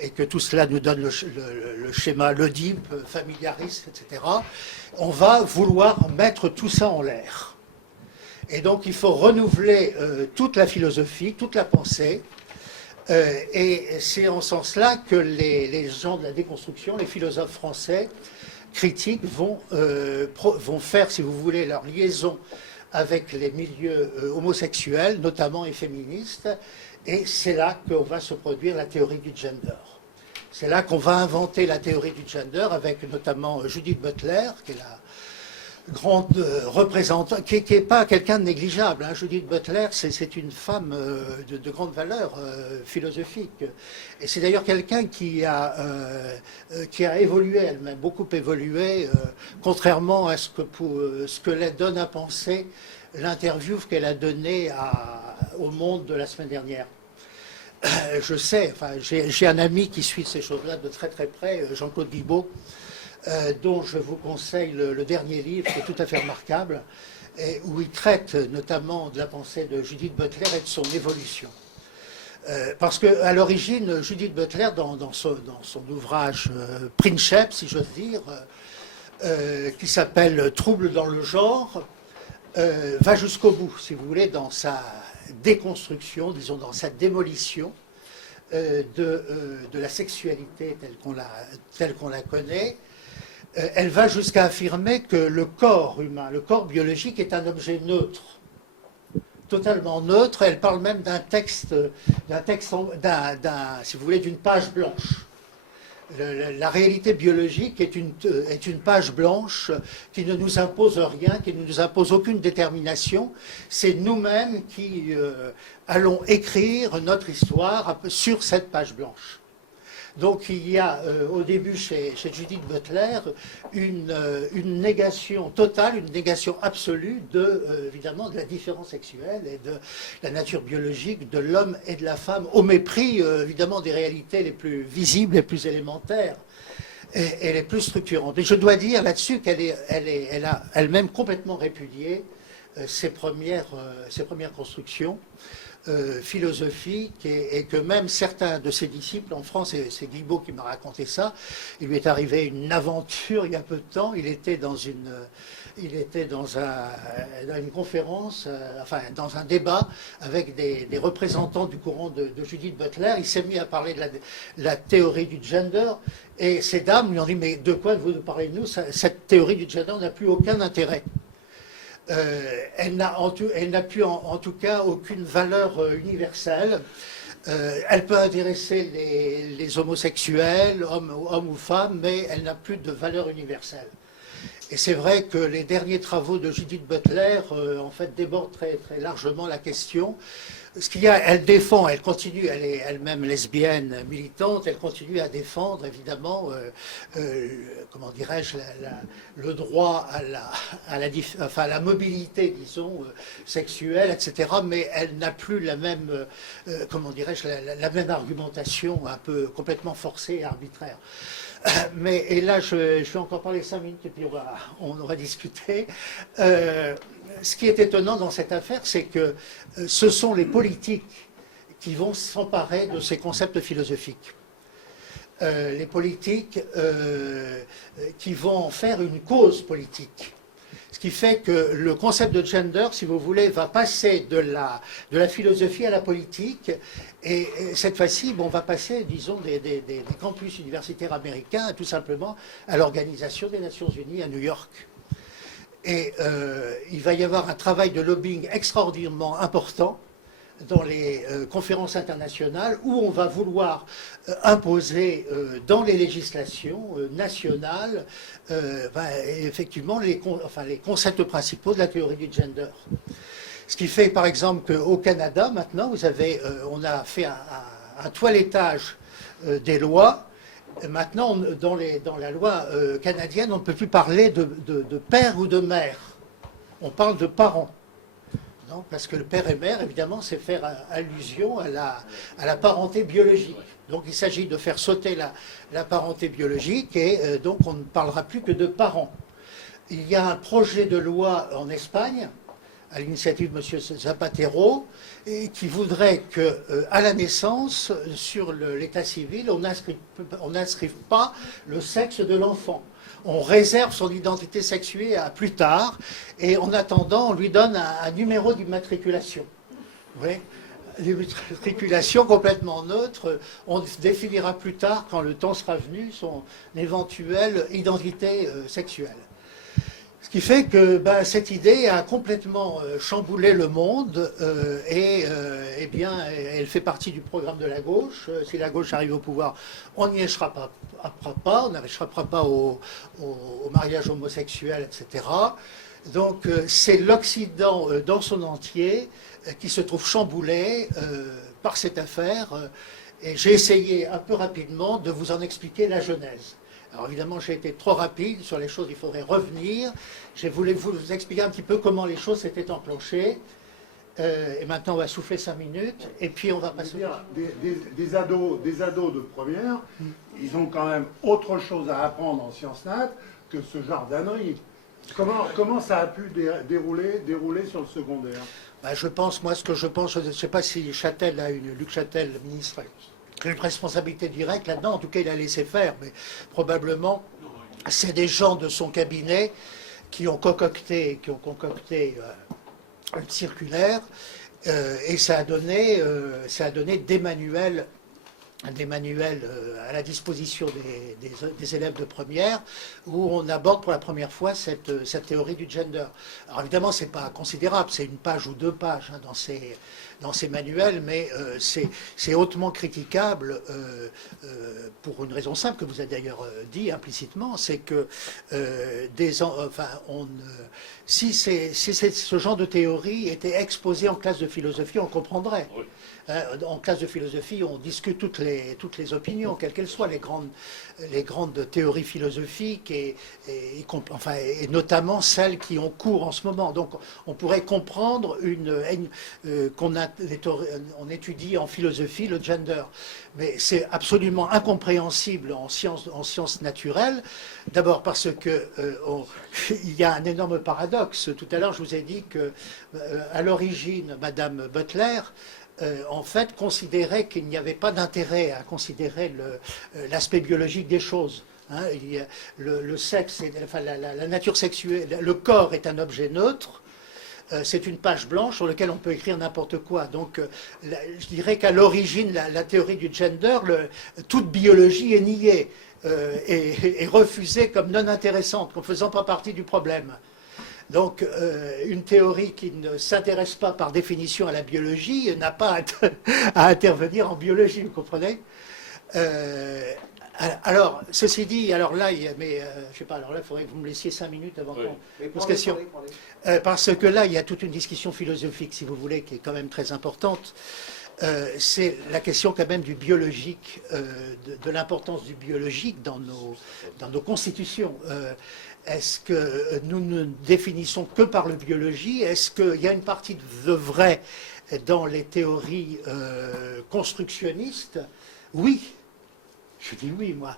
et que tout cela nous donne le schéma, l'Oedipe, familiariste, etc. On va vouloir mettre tout ça en l'air. Et donc, il faut renouveler toute la philosophie, toute la pensée. Et c'est en ce sens-là que les gens de la déconstruction, les philosophes français critiques vont faire, si vous voulez, leur liaison avec les milieux homosexuels, notamment et féministes, et c'est là qu'on va se produire la théorie du gender. C'est là qu'on va inventer la théorie du gender avec notamment Judith Butler, qui est la grande représentante, qui n'est pas quelqu'un de négligeable. Hein. Judith Butler, c'est une femme de grande valeur philosophique. Et c'est d'ailleurs quelqu'un qui a évolué elle-même, beaucoup évolué, contrairement à ce que donne à penser l'interview qu'elle a donnée au Monde de la semaine dernière. Je sais, enfin, j'ai un ami qui suit ces choses-là de très très près, Jean-Claude Guibaud, dont je vous conseille le dernier livre, qui est tout à fait remarquable, et où il traite notamment de la pensée de Judith Butler et de son évolution. Parce qu'à l'origine, Judith Butler, dans son ouvrage Princeps, si j'ose dire, qui s'appelle Trouble dans le genre, va jusqu'au bout, si vous voulez, dans sa déconstruction, disons dans sa démolition de la sexualité telle qu'on la connaît. Elle va jusqu'à affirmer que le corps humain, le corps biologique est un objet neutre, totalement neutre. Elle parle même si vous voulez, d'une page blanche. La réalité biologique est une page blanche qui ne nous impose rien, qui ne nous impose aucune détermination. C'est nous-mêmes qui allons écrire notre histoire sur cette page blanche. Donc il y a au début chez Judith Butler une négation totale, une négation absolue évidemment de la différence sexuelle et de la nature biologique de l'homme et de la femme, au mépris évidemment des réalités les plus visibles, les plus élémentaires et les plus structurantes. Et je dois dire là-dessus qu'elle a elle-même complètement répudié ses premières constructions philosophique et que même certains de ses disciples en France, et c'est Guibaud qui m'a raconté ça, il lui est arrivé une aventure il y a peu de temps, il était dans une conférence, enfin dans un débat avec des représentants du courant de Judith Butler. Il s'est mis à parler de la théorie du gender et ces dames lui ont dit mais de quoi vous parlez de nous, cette théorie du gender n'a plus aucun intérêt. Elle n'a plus en tout cas aucune valeur universelle. Elle peut intéresser les homosexuels, hommes ou femmes, mais elle n'a plus de valeur universelle. Et c'est vrai que les derniers travaux de Judith Butler en fait débordent très, très largement la question. Ce qu'il y a, elle défend, elle continue, elle est elle-même lesbienne militante, elle continue à défendre évidemment, comment dirais-je, le droit à la mobilité, disons, sexuelle, etc. Mais elle n'a plus la même, comment dirais-je, la même argumentation, un peu complètement forcée et arbitraire. Et là, je vais encore parler 5 minutes et puis on aura discuté. Ce qui est étonnant dans cette affaire, c'est que ce sont les politiques qui vont s'emparer de ces concepts philosophiques. Les politiques qui vont en faire une cause politique. Ce qui fait que le concept de gender, si vous voulez, va passer de la philosophie à la politique. Et cette fois-ci, on va passer, disons, des campus universitaires américains, tout simplement, à l'Organisation des Nations Unies à New York. Et il va y avoir un travail de lobbying extraordinairement important dans les conférences internationales où on va vouloir imposer dans les législations nationales effectivement les concepts principaux de la théorie du gender. Ce qui fait par exemple qu'au Canada maintenant, on a fait un toilettage des lois. Maintenant, dans la loi canadienne, on ne peut plus parler de père ou de mère. On parle de parents. Non, parce que le père et mère, évidemment, c'est faire allusion à la parenté biologique. Donc il s'agit de faire sauter la parenté biologique et donc on ne parlera plus que de parents. Il y a un projet de loi en Espagne, à l'initiative de M. Zapatero, qui voudrait qu'à la naissance, sur l'état civil, on n'inscrive pas le sexe de l'enfant. On réserve son identité sexuée à plus tard, et en attendant, on lui donne un numéro d'immatriculation. Oui. L'immatriculation complètement neutre, on définira plus tard, quand le temps sera venu, son éventuelle identité sexuelle. Ce qui fait que cette idée a complètement chamboulé le monde eh bien, elle fait partie du programme de la gauche. Si la gauche arrive au pouvoir, on n'y échappera pas, on n'échappera pas au mariage homosexuel, etc. Donc c'est l'Occident dans son entier qui se trouve chamboulé par cette affaire. Et j'ai essayé un peu rapidement de vous en expliquer la genèse. Alors évidemment, j'ai été trop rapide sur les choses, il faudrait revenir. Je voulais vous expliquer un petit peu comment les choses s'étaient enclenchées. Et maintenant, on va souffler 5 minutes, et puis on va passer... Des ados de première, ils ont quand même autre chose à apprendre en sciences nat que ce genre d'ânerie. Comment ça a pu dérouler sur le secondaire? Je pense, moi, ce que je pense, je ne sais pas si Luc Châtel, le ministre, a une responsabilité directe là-dedans. En tout cas, il a laissé faire, mais probablement, c'est des gens de son cabinet qui ont concocté une circulaire, et ça a donné des manuels à la disposition des élèves de première, où on aborde pour la première fois cette théorie du gender. Alors évidemment, c'est pas considérable, c'est 1 page ou 2 pages dans ces manuels, mais c'est hautement critiquable pour une raison simple que vous avez d'ailleurs dit implicitement, c'est que si ce genre de théorie était exposé en classe de philosophie, on comprendrait. Oui. En classe de philosophie, on discute toutes les opinions, quelles qu'elles soient, les grandes théories philosophiques et notamment celles qui ont cours en ce moment. Donc on pourrait comprendre on étudie en philosophie le gender. Mais c'est absolument incompréhensible en sciences naturelles. D'abord parce que il y a un énorme paradoxe. Tout à l'heure, je vous ai dit que à l'origine, Madame Butler en fait, considérait qu'il n'y avait pas d'intérêt à considérer l'aspect biologique des choses. Hein. Le sexe, la nature sexuelle, le corps est un objet neutre. C'est une page blanche sur laquelle on peut écrire n'importe quoi. Donc, je dirais qu'à l'origine, la théorie du gender, toute biologie est niée et refusée comme non intéressante, comme faisant pas partie du problème. Donc, une théorie qui ne s'intéresse pas par définition à la biologie n'a pas à intervenir en biologie, vous comprenez? Alors, ceci dit, alors là, je sais pas, alors là, il faudrait que vous me laissiez 5 minutes avant qu'on pose question. Parce que là, il y a toute une discussion philosophique, si vous voulez, qui est quand même très importante. C'est la question quand même du biologique, de l'importance du biologique dans nos constitutions. Est-ce que nous ne définissons que par le biologie? Est-ce qu'il y a une partie de vrai dans les théories constructionnistes? Oui. Je dis oui, moi.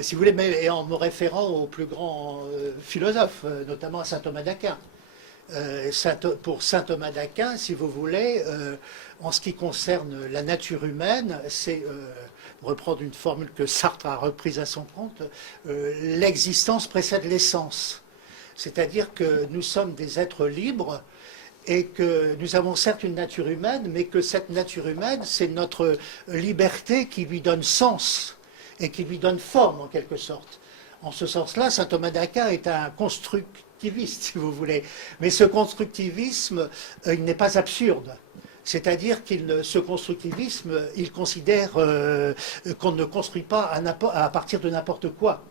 Si vous voulez, et en me référant aux plus grands philosophes, notamment à saint Thomas d'Aquin. Pour saint Thomas d'Aquin, si vous voulez, en ce qui concerne la nature humaine, c'est, reprendre une formule que Sartre a reprise à son compte, l'existence précède l'essence. C'est-à-dire que nous sommes des êtres libres et que nous avons certes une nature humaine, mais que cette nature humaine, c'est notre liberté qui lui donne sens et qui lui donne forme en quelque sorte. En ce sens-là, saint Thomas d'Aquin est un constructiviste, si vous voulez. Mais ce constructivisme, il n'est pas absurde. C'est-à-dire ce constructivisme, il considère qu'on ne construit pas à partir de n'importe quoi.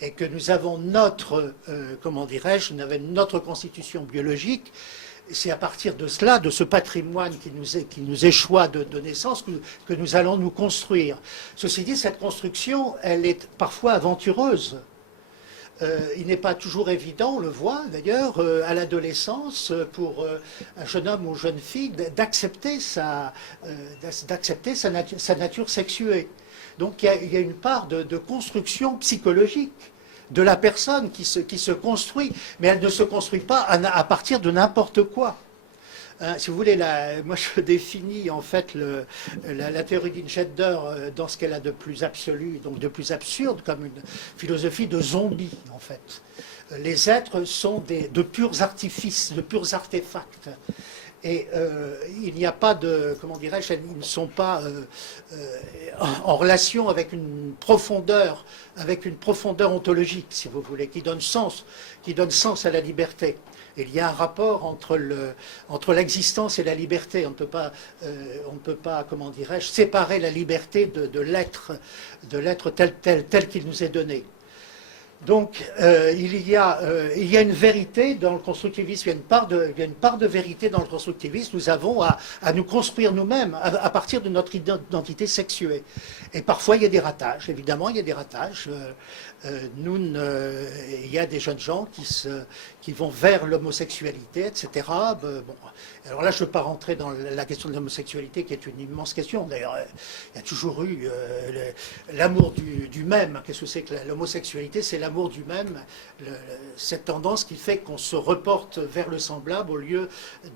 Et que nous avons notre, comment dirais-je, notre constitution biologique. C'est à partir de cela, de ce patrimoine qui nous échoit de naissance, que nous allons nous construire. Ceci dit, cette construction, elle est parfois aventureuse. Il n'est pas toujours évident, on le voit d'ailleurs, à l'adolescence, pour un jeune homme ou jeune fille, d'accepter sa nature sexuée. Donc il y a une part de construction psychologique de la personne qui se construit, mais elle ne se construit pas à partir de n'importe quoi. Si vous voulez, moi je définis en fait la théorie d'Inchedder dans ce qu'elle a de plus absolu, donc de plus absurde, comme une philosophie de zombie en fait. Les êtres sont de purs artifices, de purs artefacts. Et il n'y a pas de, comment dirais-je, ils ne sont pas en relation avec une profondeur ontologique, si vous voulez, qui donne sens à la liberté. Il y a un rapport entre l'existence et la liberté. On ne peut pas, comment dirais-je, séparer la liberté de l'être tel qu'il nous est donné. Donc, il y a une vérité dans le constructivisme, il y a une part de vérité dans le constructivisme. Nous avons à nous construire nous-mêmes à partir de notre identité sexuée. Et parfois, il y a des ratages, évidemment, il y a des ratages. Il y a des jeunes gens qui vont vers l'homosexualité, etc. Bon, alors là, je ne veux pas rentrer dans la question de l'homosexualité, qui est une immense question. D'ailleurs, il y a toujours eu l'amour du même. Qu'est-ce que c'est que l'homosexualité? C'est l'amour du même, cette tendance qui fait qu'on se reporte vers le semblable au lieu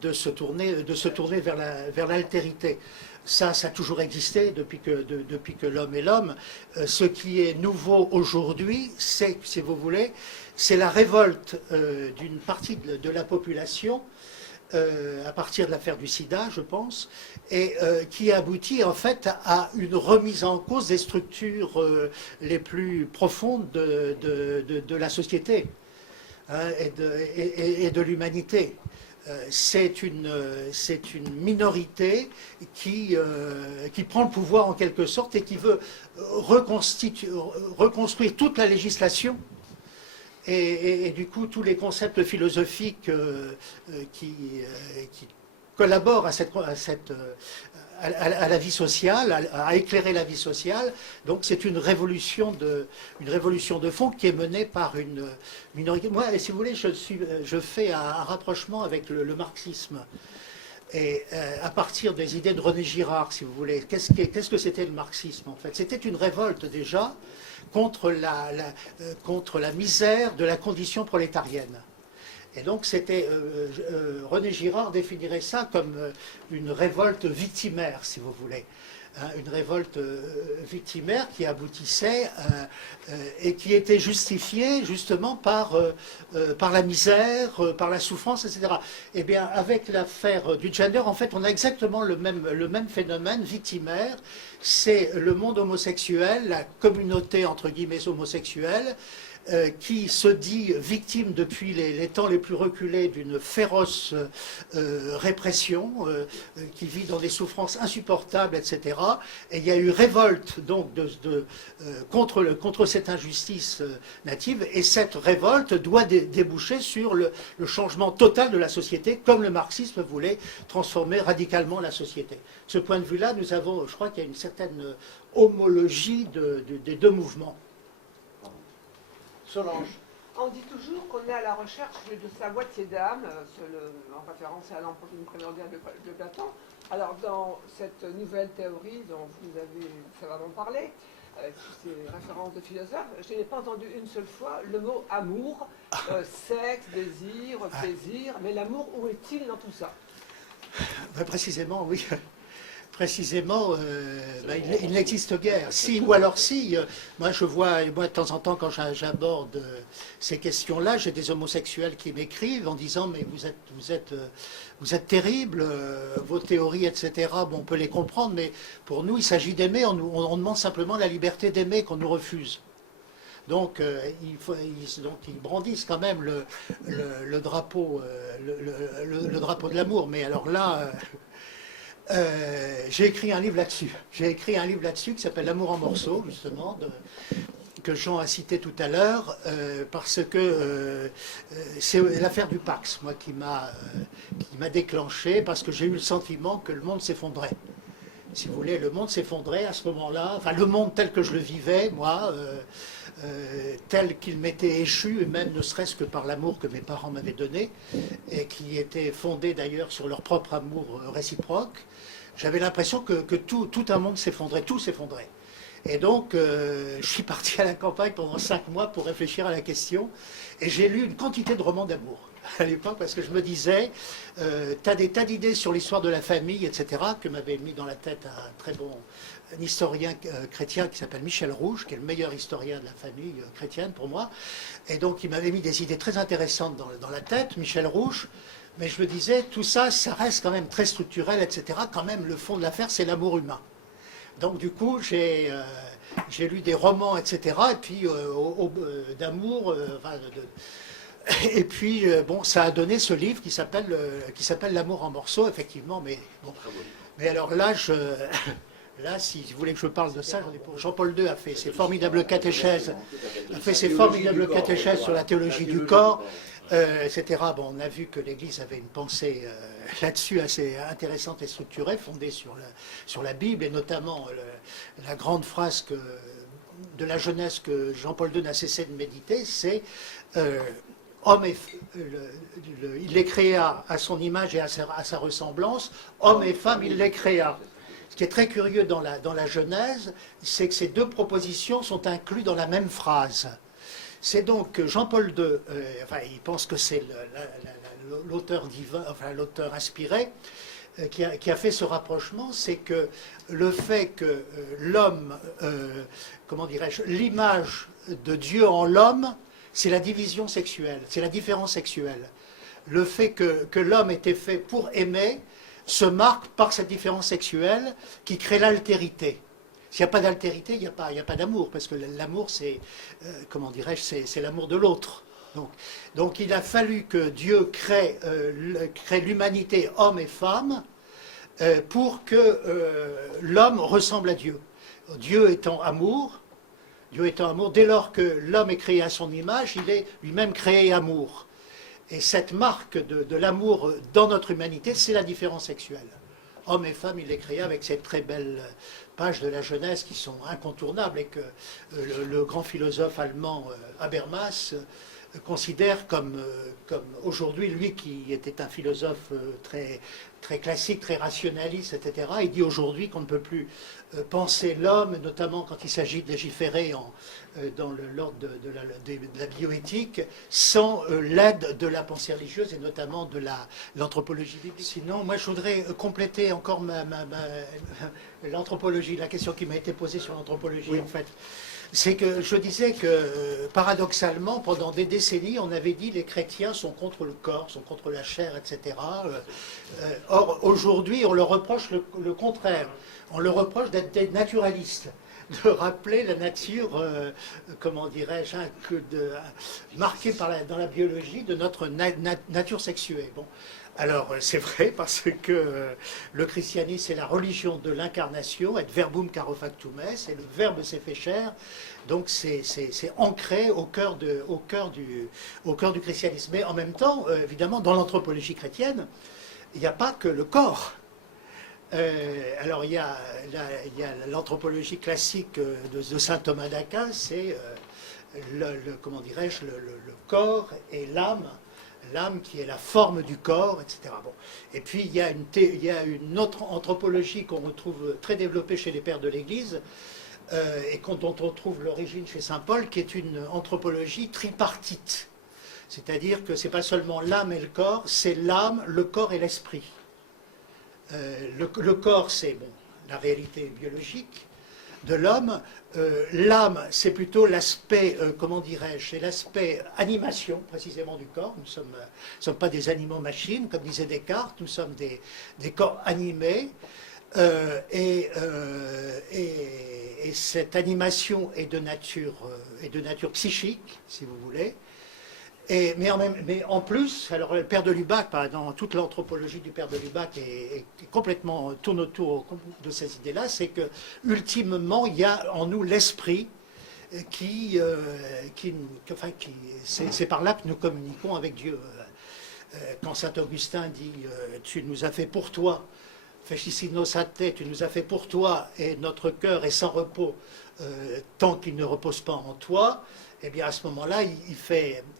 de se tourner vers l'altérité. Ça a toujours existé depuis que l'homme est l'homme. Ce qui est nouveau aujourd'hui, c'est, si vous voulez, c'est la révolte d'une partie de la population à partir de l'affaire du sida, je pense, et qui aboutit en fait à une remise en cause des structures les plus profondes de la société et de l'humanité. C'est une minorité qui prend le pouvoir en quelque sorte et qui veut reconstruire toute la législation et du coup tous les concepts philosophiques qui collaborent à la vie sociale, à éclairer la vie sociale. Donc c'est une révolution de fond qui est menée par une minorité. Moi, si vous voulez, je fais un rapprochement avec le marxisme. Et à partir des idées de René Girard, si vous voulez, qu'est-ce que c'était le marxisme en fait? C'était une révolte déjà contre la misère de la condition prolétarienne. Et donc René Girard définirait ça comme une révolte victimaire, si vous voulez. Une révolte victimaire qui aboutissait et qui était justifiée justement par la misère, par la souffrance, etc. Eh bien, avec l'affaire du gender, en fait, on a exactement le même phénomène victimaire. C'est le monde homosexuel, la communauté, entre guillemets, homosexuelle, qui se dit victime depuis les temps les plus reculés d'une féroce répression, qui vit dans des souffrances insupportables, etc. Et il y a eu révolte donc contre cette injustice native, et cette révolte doit déboucher sur le changement total de la société, comme le marxisme voulait transformer radicalement la société. De ce point de vue-là, je crois qu'il y a une certaine homologie des deux mouvements. Solange. On dit toujours qu'on est à la recherche de sa moitié d'âme, en référence à l'Empire primordial de Platon. Alors, dans cette nouvelle théorie dont vous avez savamment parlé, toutes ces références de philosophes, je n'ai pas entendu une seule fois le mot amour, sexe, désir, plaisir, mais l'amour, où est-il dans tout ça? Précisément, oui. Précisément, il n'existe guère. Si, ou alors si, moi je vois, moi de temps en temps quand j'aborde ces questions-là, j'ai des homosexuels qui m'écrivent en disant mais vous êtes terribles, vos théories, etc. Bon, on peut les comprendre, mais pour nous il s'agit d'aimer, on demande simplement la liberté d'aimer qu'on nous refuse. Donc, ils brandissent quand même le drapeau, le drapeau de l'amour. Mais alors là, j'ai écrit un livre là-dessus. J'ai écrit un livre là-dessus qui s'appelle L'amour en morceaux, justement, que Jean a cité tout à l'heure, parce que c'est l'affaire du Pax, moi, qui m'a déclenché, parce que j'ai eu le sentiment que le monde s'effondrait. Si vous voulez, le monde s'effondrait à ce moment-là, enfin le monde tel que je le vivais, moi, tel qu'il m'était échu, et même ne serait-ce que par l'amour que mes parents m'avaient donné, et qui était fondé d'ailleurs sur leur propre amour réciproque, j'avais l'impression que tout un monde s'effondrait, tout s'effondrait. Et donc, je suis parti à la campagne pendant 5 mois pour réfléchir à la question, et j'ai lu une quantité de romans d'amour à l'époque, parce que je me disais, t'as des tas d'idées sur l'histoire de la famille, etc., que m'avait mis dans la tête un très bon historien chrétien qui s'appelle Michel Rouge, qui est le meilleur historien de la famille chrétienne pour moi, et donc il m'avait mis des idées très intéressantes dans la tête, Michel Rouge, mais je me disais, tout ça, ça reste quand même très structurel, etc., quand même, le fond de l'affaire, c'est l'amour humain. Donc du coup, j'ai lu des romans, etc., et puis d'amour, et puis bon, ça a donné ce livre qui s'appelle L'amour en morceaux, effectivement, mais bon. Mais alors là, là, si vous voulez que je parle de ça, Jean-Paul II a fait ses formidables catéchèses, sur la théologie du corps, etc. Bon, on a vu que l'Église avait une pensée là-dessus assez intéressante et structurée, fondée sur la Bible, et notamment la grande phrase de la jeunesse que Jean-Paul II n'a cessé de méditer, c'est il les créa à son image et à sa ressemblance, homme et femme, il les créa. Ce qui est très curieux dans la Genèse, c'est que ces deux propositions sont incluses dans la même phrase. C'est donc Jean-Paul II, il pense que c'est l'auteur divin, enfin l'auteur inspiré, qui a fait ce rapprochement, c'est que le fait que l'homme, comment dirais-je, l'image de Dieu en l'homme, c'est la division sexuelle, c'est la différence sexuelle. Le fait que l'homme était fait pour aimer se marque par cette différence sexuelle qui crée l'altérité. S'il n'y a pas d'altérité, il n'y a pas d'amour, parce que l'amour, c'est, comment dirais-je, c'est l'amour de l'autre. Donc il a fallu que Dieu crée l'humanité, homme et femme, pour que l'homme ressemble à Dieu. Dieu étant amour, dès lors que l'homme est créé à son image, il est lui-même créé amour. Et cette marque de l'amour dans notre humanité, c'est la différence sexuelle. Homme et femme, il est créé avec ces très belles pages de la Genèse qui sont incontournables et que le grand philosophe allemand Habermas considère comme aujourd'hui, lui qui était un philosophe très classique, très rationaliste, etc., il dit aujourd'hui qu'on ne peut plus penser l'homme, notamment quand il s'agit de légiférer dans l'ordre de la bioéthique, sans l'aide de la pensée religieuse et notamment de l'anthropologie biblique. Sinon, moi je voudrais compléter encore l'anthropologie, la question qui m'a été posée sur l'anthropologie, oui. En fait. C'est que je disais que, paradoxalement, pendant des décennies, on avait dit les chrétiens sont contre le corps, sont contre la chair, etc. Or, aujourd'hui, on leur reproche le contraire. On leur reproche d'être des naturalistes, de rappeler la nature, comment dirais-je, marquée dans la biologie de notre nature sexuée. Bon. Alors, c'est vrai, parce que le christianisme, c'est la religion de l'incarnation, et verbum caro factum est, et le verbe s'est fait chair, donc c'est ancré au cœur du christianisme. Mais en même temps, évidemment, dans l'anthropologie chrétienne, il n'y a pas que le corps. Alors, il y a l'anthropologie classique de saint Thomas d'Aquin, c'est, comment dirais-je, le corps et l'âme qui est la forme du corps, etc. Bon. Et puis il y a une autre anthropologie qu'on retrouve très développée chez les pères de l'Église, et dont on trouve l'origine chez saint Paul, qui est une anthropologie tripartite. C'est-à-dire que ce n'est pas seulement l'âme et le corps, c'est l'âme, le corps et l'esprit. Le corps, c'est bon, la réalité biologique de l'homme. L'âme, c'est plutôt l'aspect, comment dirais-je, c'est l'aspect animation précisément du corps. Nous ne sommes pas des animaux-machines, comme disait Descartes, nous sommes des corps animés. Et cette animation est de nature psychique, si vous voulez. Mais en plus, alors le père de Lubac, dans toute l'anthropologie du père de Lubac tourne autour de ces idées-là, c'est que ultimement il y a en nous l'esprit c'est par là que nous communiquons avec Dieu. Quand saint Augustin dit tu nous as fait pour toi, feci nos tête, tu nous as fait pour toi, et notre cœur est sans repos tant qu'il ne repose pas en toi. Eh bien, à ce moment-là,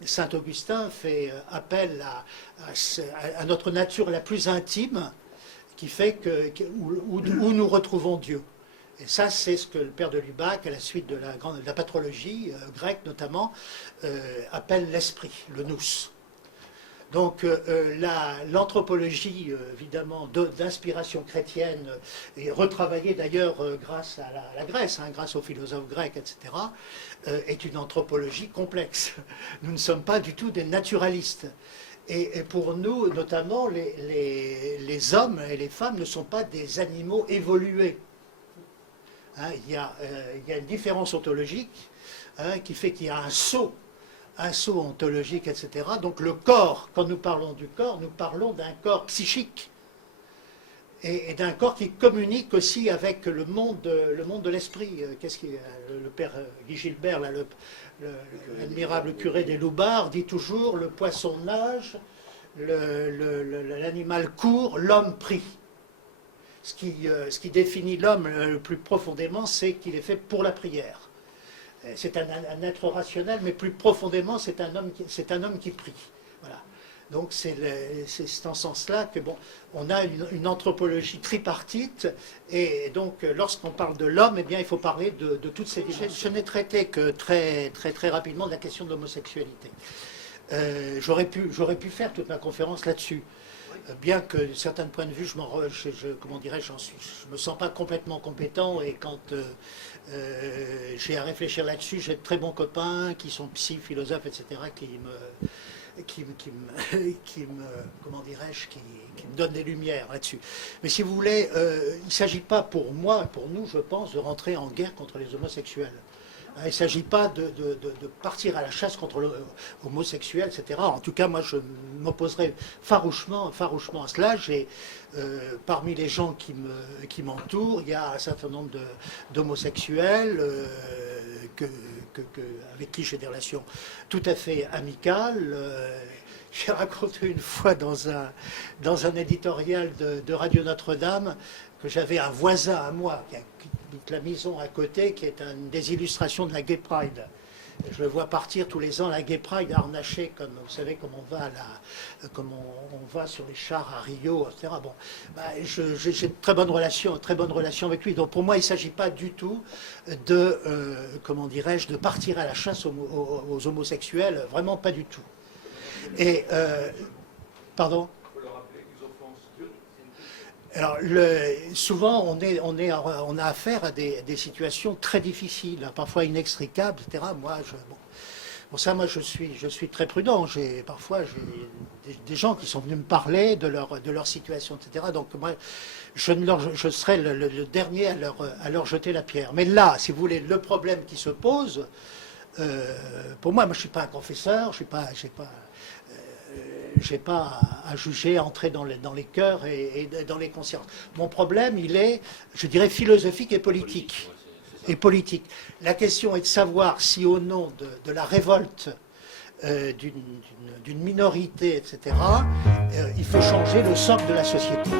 saint Augustin fait appel à notre nature la plus intime, qui fait où nous retrouvons Dieu. Et ça, c'est ce que le père de Lubac, à la suite de la patrologie grecque notamment, appelle l'esprit, le nous. Donc l'anthropologie, évidemment, d'inspiration chrétienne, et retravaillée d'ailleurs grâce à la Grèce, grâce aux philosophes grecs, etc., est une anthropologie complexe. Nous ne sommes pas du tout des naturalistes. Et pour nous, notamment, les hommes et les femmes ne sont pas des animaux évolués. Il y a une différence ontologique qui fait qu'il y a un saut ontologique, etc. Donc le corps, quand nous parlons du corps, nous parlons d'un corps psychique et d'un corps qui communique aussi avec le monde de l'esprit. Le père Guy Gilbert, l'admirable curé des Loubards, dit toujours: le poisson nage, l'animal court, l'homme prie. Ce qui définit l'homme le plus profondément, c'est qu'il est fait pour la prière. C'est un être rationnel, mais plus profondément, c'est un homme qui prie. Voilà. Donc c'est en ce sens-là que on a une anthropologie tripartite, et donc lorsqu'on parle de l'homme, eh bien il faut parler de toutes ces dimensions. Je n'ai traité que très très rapidement de la question de l'homosexualité. J'aurais pu faire toute ma conférence là-dessus. Bien que de certains points de vue, je me sens pas complètement compétent, et quand j'ai à réfléchir là-dessus, j'ai de très bons copains qui sont psy, philosophes, etc., qui me donnent des lumières là-dessus. Mais si vous voulez, il ne s'agit pas pour moi, pour nous, je pense, de rentrer en guerre contre les homosexuels. Il ne s'agit pas de partir à la chasse contre l'homosexuel, etc. En tout cas, moi, je m'opposerai farouchement à cela. Parmi les gens qui m'entourent, il y a un certain nombre d'homosexuels avec qui j'ai des relations tout à fait amicales. J'ai raconté une fois dans un éditorial de Radio Notre-Dame que j'avais un voisin à moi qui habite la maison à côté, qui est une des illustrations de la Gay Pride. Je le vois partir tous les ans à la Gay Pride, harnaché, comme vous savez, comme on va sur les chars à Rio, etc. Bon, j'ai de très bonnes relations avec lui. Donc pour moi, il ne s'agit pas du tout de partir à la chasse aux homosexuels, vraiment pas du tout. Et pardon. Alors, souvent, on a affaire à des situations très difficiles, parfois inextricables, etc. Moi, je suis très prudent. Parfois, j'ai des gens qui sont venus me parler de leur situation, etc. Donc, moi, je serai le dernier à leur jeter la pierre. Mais là, si vous voulez, le problème qui se pose, pour moi, je ne suis pas un confesseur, j'ai pas à juger, à entrer dans les cœurs et dans les consciences. Mon problème, il est, je dirais, philosophique et politique. La question est de savoir si, au nom de la révolte d'une minorité, etc., il faut changer le socle de la société.